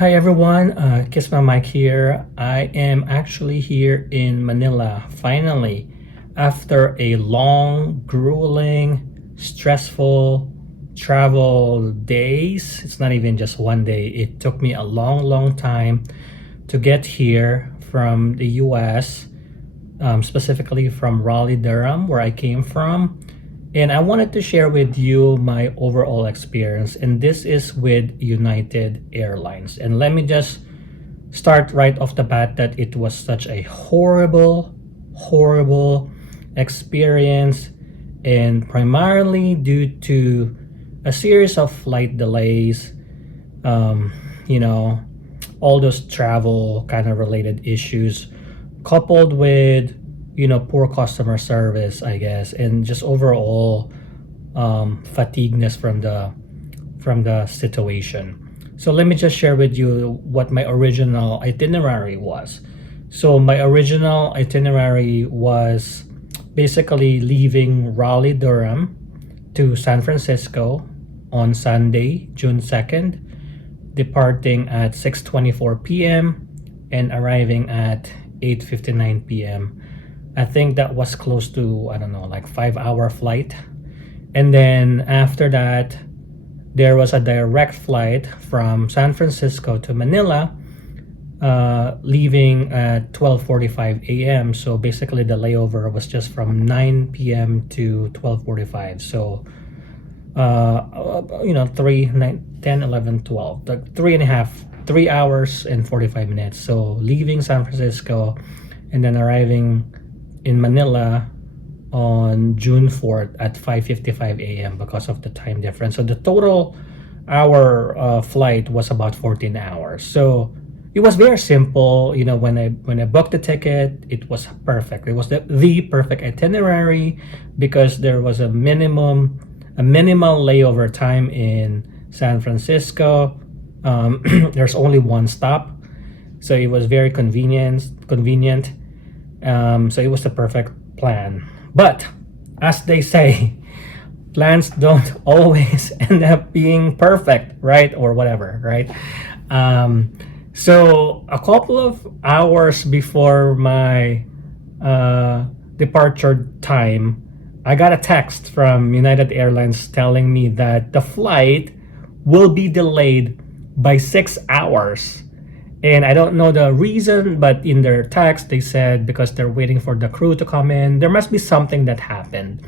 Hi everyone, Kiss My Mic here. I am actually here in Manila, finally, after a long, grueling, stressful travel days. It's not even just one day. It took me a long time to get here from the US, specifically from Raleigh, Durham, where I came from. And I wanted to share with you my overall experience, and this is with United Airlines. And let me just start right off the bat that it was such a horrible experience, and primarily due to a series of flight delays, um, you know, all those travel kind of related issues, coupled with poor customer service, I guess, and just overall fatigueness from the situation. So let me just share with you what my original itinerary was. So my original itinerary was basically leaving Raleigh Durham to San Francisco on Sunday, June 2nd, departing at 6:24 p.m. and arriving at 8:59 p.m. I think that was close to, I don't know, like 5-hour flight. And then after that, there was a direct flight from San Francisco to Manila, leaving at 12:45 a.m. So basically the layover was just from 9 p.m. to 12:45. So, 3, 9, 10, 11, 12, like 3 hours and 45 minutes. So leaving San Francisco and then arriving in Manila on June 4th at 5:55 a.m. because of the time difference. So the total hour flight was about 14 hours. So it was very simple. When I booked the ticket, it was perfect. It was the perfect itinerary because there was a minimal layover time in San Francisco. There's only one stop, so it was very convenient. So it was the perfect plan. But as they say, plans don't always end up being perfect, right? Or whatever, right? So a couple of hours before my departure time, I got a text from United Airlines telling me that the flight will be delayed by 6 hours. And I don't know the reason, but in their text, they said because they're waiting for the crew to come in. There must be something that happened.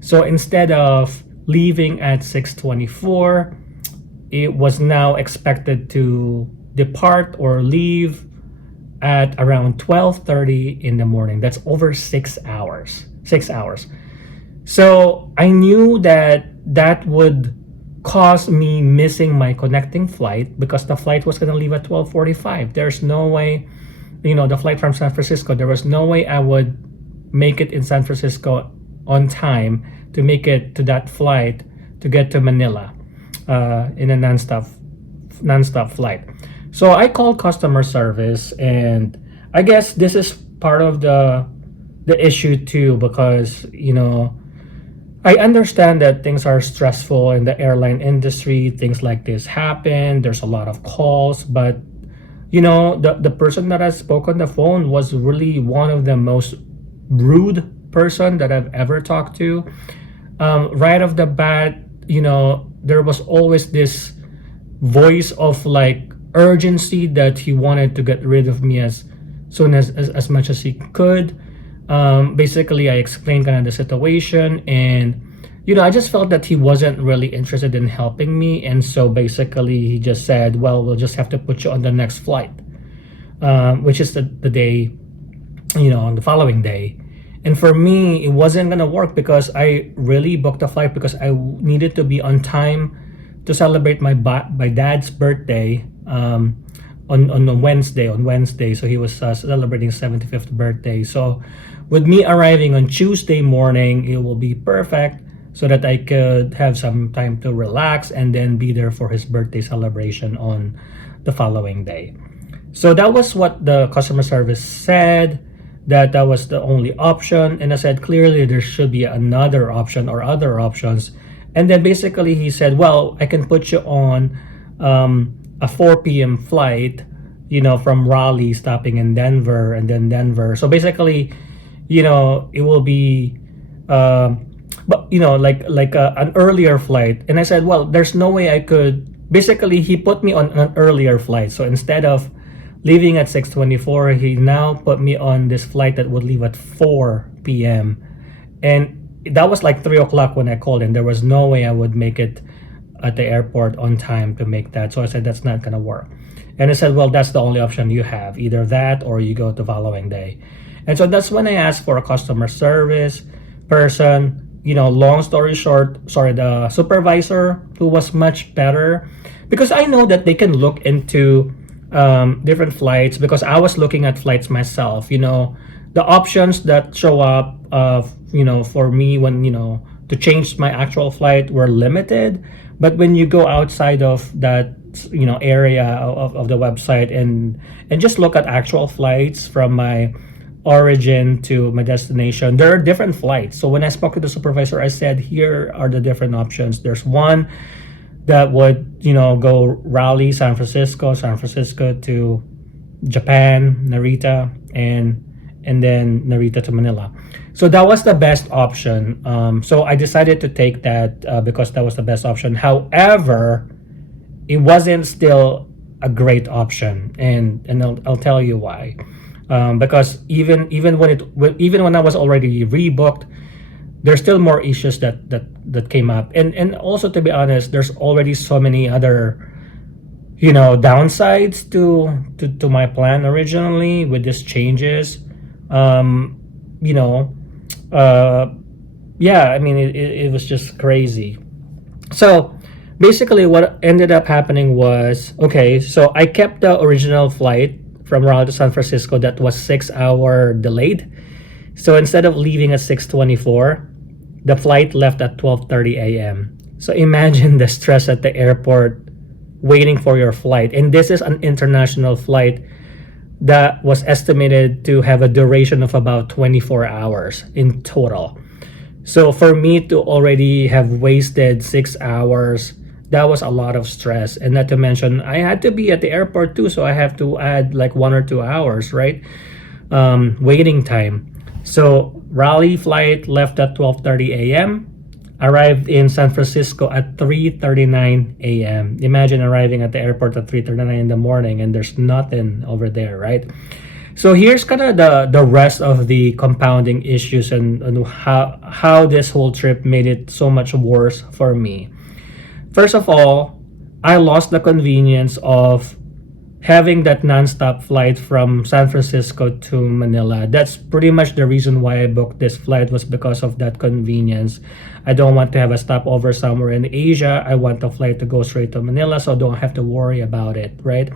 So instead of leaving at 6:24, it was now expected to depart or leave at around 12:30 in the morning. That's over 6 hours. 6 hours. So I knew that would cause me missing my connecting flight because the flight was going to leave at 12:45. There's no way, the flight from San Francisco, there was no way I would make it in San Francisco on time to make it to that flight to get to Manila in a non-stop flight. So I called customer service, and I guess this is part of the issue too, because I understand that things are stressful in the airline industry. Things like this happen. There's a lot of calls, but the person that I spoke on the phone was really one of the most rude person that I've ever talked to. Right off the bat, there was always this voice of like urgency that he wanted to get rid of me as soon as much as he could. Basically, I explained kind of the situation, and I just felt that he wasn't really interested in helping me, and so basically he just said, well, we'll just have to put you on the next flight, which is the day, on the following day. And for me, it wasn't gonna work because I really booked a flight because I needed to be on time to celebrate my dad's birthday on Wednesday. So he was celebrating 75th birthday. So with me arriving on Tuesday morning, it will be perfect so that I could have some time to relax and then be there for his birthday celebration on the following day. So that was what the customer service said, that was the only option. And I said, clearly there should be another option or other options. And then basically he said, well, I can put you on a 4 p.m. flight, from Raleigh, stopping in Denver, and then Denver. So basically, it will be, but an earlier flight. And I said, well, there's no way I could. Basically, he put me on an earlier flight. So instead of leaving at 6:24, he now put me on this flight that would leave at 4 p.m. And that was like 3 o'clock when I called, and there was no way I would make it at the airport on time to make that. So I said, that's not gonna work. And I said, well, that's the only option you have, either that or you go the following day. And so that's when I asked for a customer service person. Long story short, sorry, the supervisor, who was much better, because I know that they can look into different flights, because I was looking at flights myself. The options that show up, for me when, to change my actual flight were limited. But when you go outside of that, area of the website, and just look at actual flights from my origin to my destination, there are different flights. So when I spoke to the supervisor, I said, here are the different options. There's one that would, go Raleigh, San Francisco to Japan, Narita, and then Narita to Manila. So that was the best option. So I decided to take that because that was the best option. However, it wasn't still a great option, and I'll tell you why. Because even when I was already rebooked, there's still more issues that came up, and also, to be honest, there's already so many other downsides to my plan originally with these changes. Yeah, I mean, it was just crazy. So basically what ended up happening was, okay, so I kept the original flight from Raleigh to San Francisco that was 6 hour delayed. So instead of leaving at 6:24, the flight left at 12:30 a.m. So imagine the stress at the airport waiting for your flight. And this is an international flight that was estimated to have a duration of about 24 hours in total. So for me to already have wasted 6 hours, that was a lot of stress. And not to mention, I had to be at the airport too, so I have to add like 1 or 2 hours, right? Waiting time. So Raleigh flight left at 12:30 a.m. Arrived in San Francisco at 3:39 a.m. Imagine arriving at the airport at 3:39 in the morning and there's nothing over there, right? So here's kind of the rest of the compounding issues, and how this whole trip made it so much worse for me. First of all, I lost the convenience of having that nonstop flight from San Francisco to Manila. That's pretty much the reason why I booked this flight, was because of that convenience. I don't want to have a stopover somewhere in Asia. I want the flight to go straight to Manila, so I don't have to worry about it, right?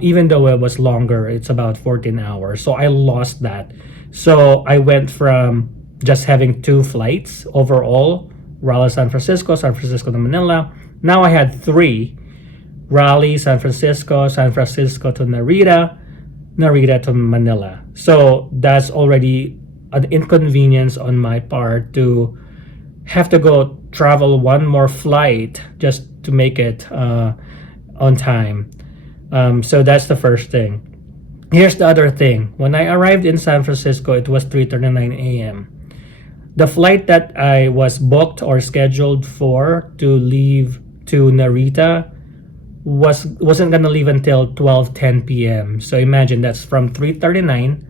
Even though it was longer, it's about 14 hours. So I lost that. So I went from just having 2 flights overall, Raleigh, San Francisco to Manila. Now I had 3. Raleigh, San Francisco to Narita, Narita to Manila. So that's already an inconvenience on my part to have to go travel one more flight just to make it on time. So that's the first thing. Here's the other thing. When I arrived in San Francisco, it was 3:39 a.m. The flight that I was booked or scheduled for to leave to Narita wasn't gonna leave until 12:10 p.m. So imagine, that's from 3:39,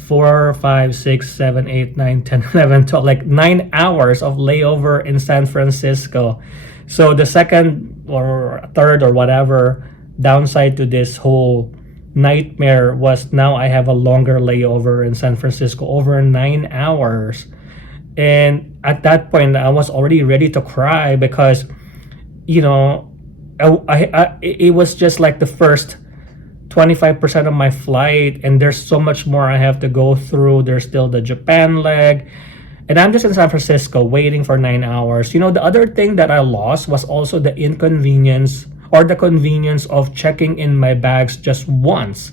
4, 5, 6, 7, 8, 9, 10, 11, 12, like 9 hours of layover in San Francisco. So the second or third or whatever downside to this whole nightmare was, now I have a longer layover in San Francisco, over 9 hours. And at that point, I was already ready to cry because, it was just like the first 25% of my flight, and there's so much more I have to go through. There's still the Japan leg, and I'm just in San Francisco waiting for 9 hours. The other thing that I lost was also the inconvenience or the convenience of checking in my bags just once.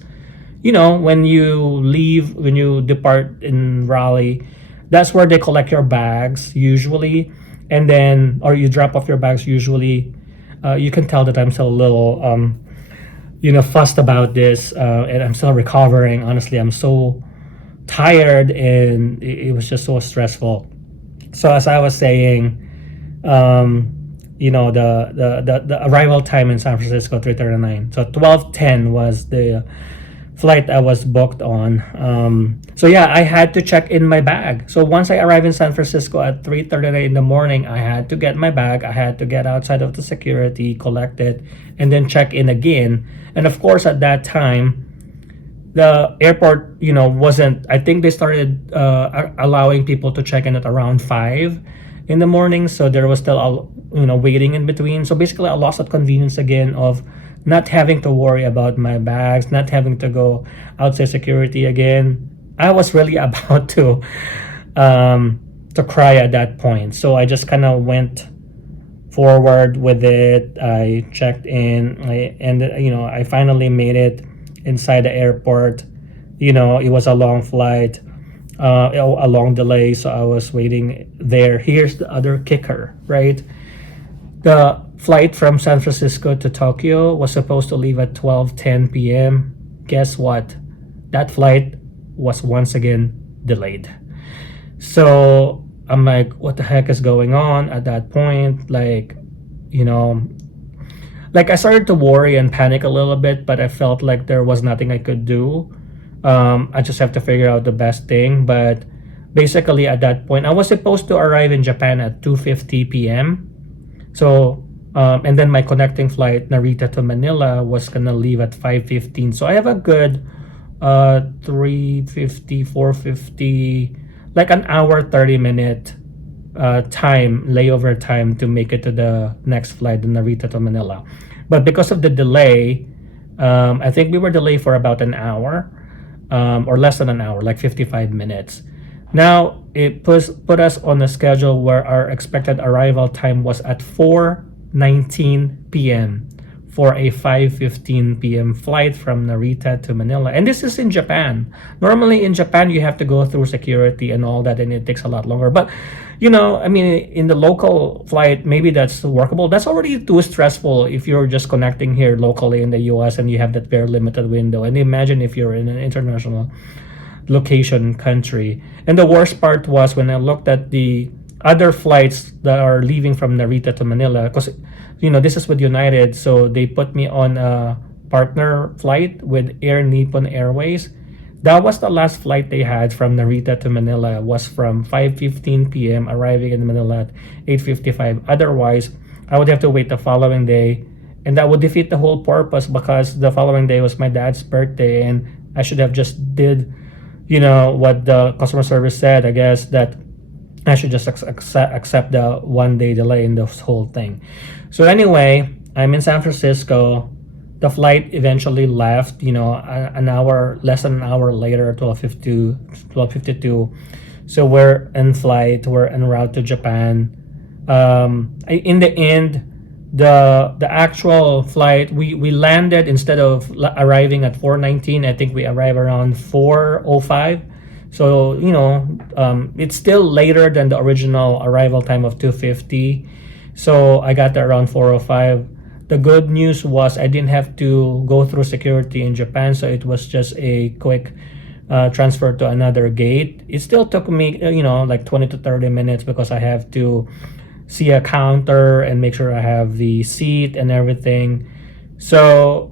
When you depart in Raleigh, that's where they collect your bags usually, and then, or you drop off your bags usually. You can tell that I'm still a little, fussed about this, and I'm still recovering. Honestly, I'm so tired, and it was just so stressful. So as I was saying, um, the arrival time in San Francisco 3:39. So 12:10 was the flight I was booked on. So yeah, I had to check in my bag. So once I arrived in San Francisco at 3:39 in the morning, I had to get my bag. I had to get outside of the security, collect it, and then check in again. And of course, at that time, the airport, wasn't. I think they started allowing people to check in at around 5 in the morning. So there was still waiting in between. So basically, I lost that convenience again of not having to worry about my bags, not having to go outside security again. I was really about to cry at that point. So I just kind of went forward with it. I checked in, I finally made it inside the airport. It was a long flight, a long delay, so I was waiting there. Here's the other kicker, right? The flight from San Francisco to Tokyo was supposed to leave at 12:10 p.m. Guess what? That flight was once again delayed. So I'm like, what the heck is going on at that point? I started to worry and panic a little bit, but I felt like there was nothing I could do. I just have to figure out the best thing. But basically, at that point, I was supposed to arrive in Japan at 2:50 p.m. So, and then my connecting flight, Narita to Manila, was gonna leave at 5:15. So I have a good 3:50, 4:50, like an hour, 30-minute time, layover time to make it to the next flight, the Narita to Manila. But because of the delay, I think we were delayed for about an hour, or less than an hour, like 55 minutes. Now, it put us on a schedule where our expected arrival time was at 4:19 p.m. for a 5:15 p.m. flight from Narita to Manila. And this is in Japan. Normally in Japan, you have to go through security and all that, and it takes a lot longer. But, in the local flight, maybe that's workable. That's already too stressful if you're just connecting here locally in the US and you have that very limited window. And imagine if you're in an international location country. And the worst part was when I looked at the other flights that are leaving from Narita to Manila, because this is with United, so they put me on a partner flight with Air Nippon Airways. That was the last flight they had from Narita to Manila, was from 5:15 p.m. arriving in Manila at 8:55. Otherwise, I would have to wait the following day, and that would defeat the whole purpose, because the following day was my dad's birthday, and I should have just did what the customer service said, I guess, that I should just accept the 1 day delay in this whole thing. So anyway, I'm in San Francisco. The flight eventually left, an hour, less than an hour later, 12:52. So we're in flight, we're en route to Japan. In the end, the actual flight, we landed, instead of arriving at 4:19, I think we arrived around 4:05. So it's still later than the original arrival time of 2:50. So I got there around 4:05. The good news was I didn't have to go through security in Japan, so it was just a quick transfer to another gate. It still took me like 20 to 30 minutes, because I have to see a counter and make sure I have the seat and everything. So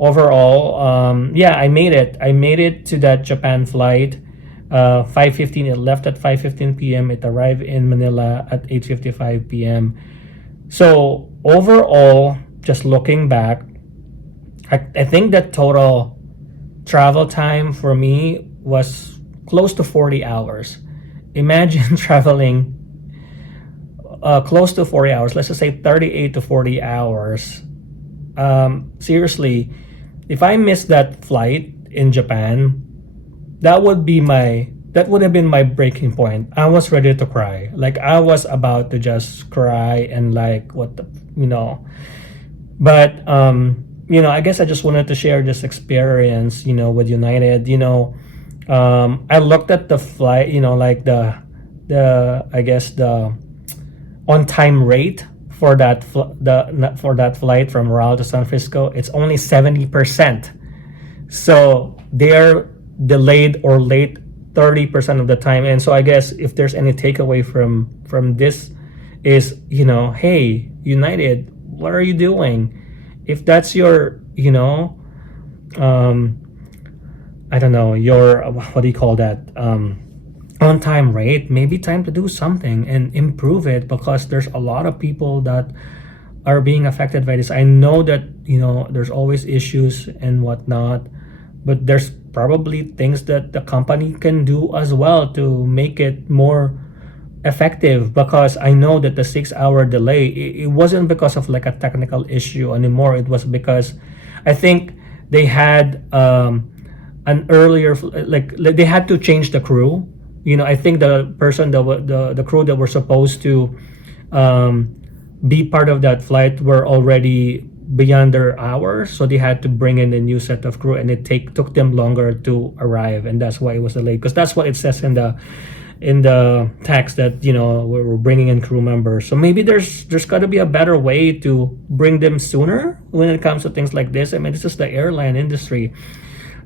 overall, I made it to that Japan flight. 5:15, it left at 5:15 p.m. It arrived in Manila at 8:55 p.m. So overall, just looking back, I think that total travel time for me was close to 40 hours. Imagine traveling close to 40 hours, let's just say 38 to 40 hours. Seriously, if I missed that flight in Japan, that would have been my breaking point. I was ready to cry. Like, I was about to just cry, and like, but I guess I just wanted to share this experience, with United. I looked at the flight, like the I guess the on time rate for that flight from Raleigh to San Francisco, it's only 70%. So they're delayed or late 30% of the time. And so I guess if there's any takeaway from this is, hey, United, what are you doing? If that's your, I don't know, your, what do you call that? On time rate, maybe time to do something and improve it, because there's a lot of people that are being affected by this. I know that, there's always issues and whatnot, but there's probably things that the company can do as well to make it more effective, because I know that the 6 hour delay, it wasn't because of like a technical issue anymore. It was because I think they had an earlier, like they had to change the crew. I think the person the crew that were supposed to be part of that flight were already beyond their hours, so they had to bring in a new set of crew, and it took them longer to arrive, and that's why it was delayed. Because that's what it says in the text, that we're bringing in crew members. So maybe there's got to be a better way to bring them sooner when it comes to things like this. I mean, this is the airline industry,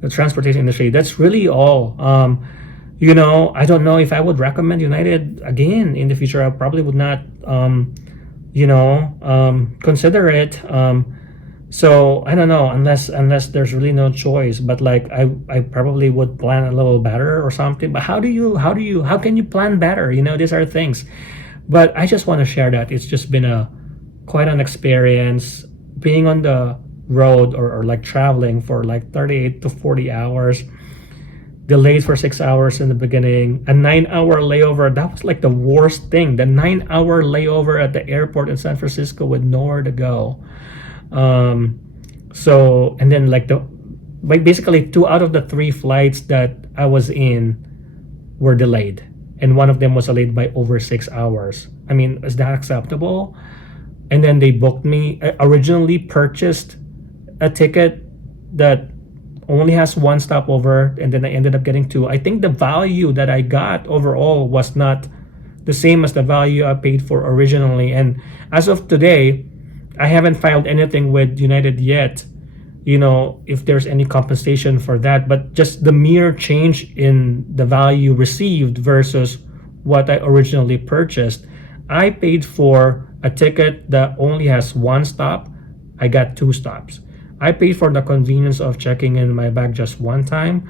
the transportation industry. That's really all. I don't know if I would recommend United again in the future. I probably would not, consider it. So I don't know, unless there's really no choice. But like I probably would plan a little better or something. But how can you plan better? These are things. But I just want to share that it's just been quite an experience being on the road or like traveling for like 38 to 40 hours. Delayed for 6 hours in the beginning, a 9 hour layover. That was like the worst thing. The 9 hour layover at the airport in San Francisco with nowhere to go. So, and then like basically 2 out of the 3 flights that I was in were delayed, and one of them was delayed by over 6 hours. I mean, is that acceptable? And then they booked me. I originally purchased a ticket that only has 1 stopover, and then I ended up getting 2. I think the value that I got overall was not the same as the value I paid for originally. And as of today, I haven't filed anything with United yet, if there's any compensation for that. But just the mere change in the value received versus what I originally purchased, I paid for a ticket that only has 1 stop. I got 2 stops. I paid for the convenience of checking in my bag just 1 time.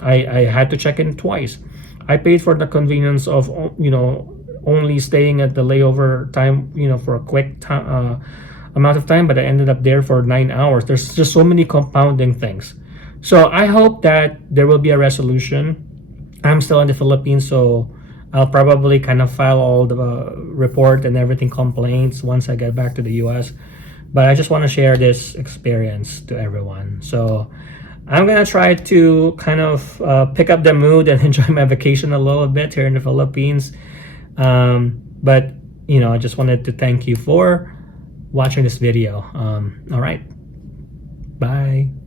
I had to check in twice. I paid for the convenience of only staying at the layover time, for a quick amount of time, but I ended up there for 9 hours. There's just so many compounding things. So I hope that there will be a resolution. I'm still in the Philippines, so I'll probably kind of file all the report and everything complaints once I get back to the US. But I just want to share this experience to everyone. So I'm going to try to kind of pick up the mood and enjoy my vacation a little bit here in the Philippines. But, I just wanted to thank you for watching this video. All right. Bye.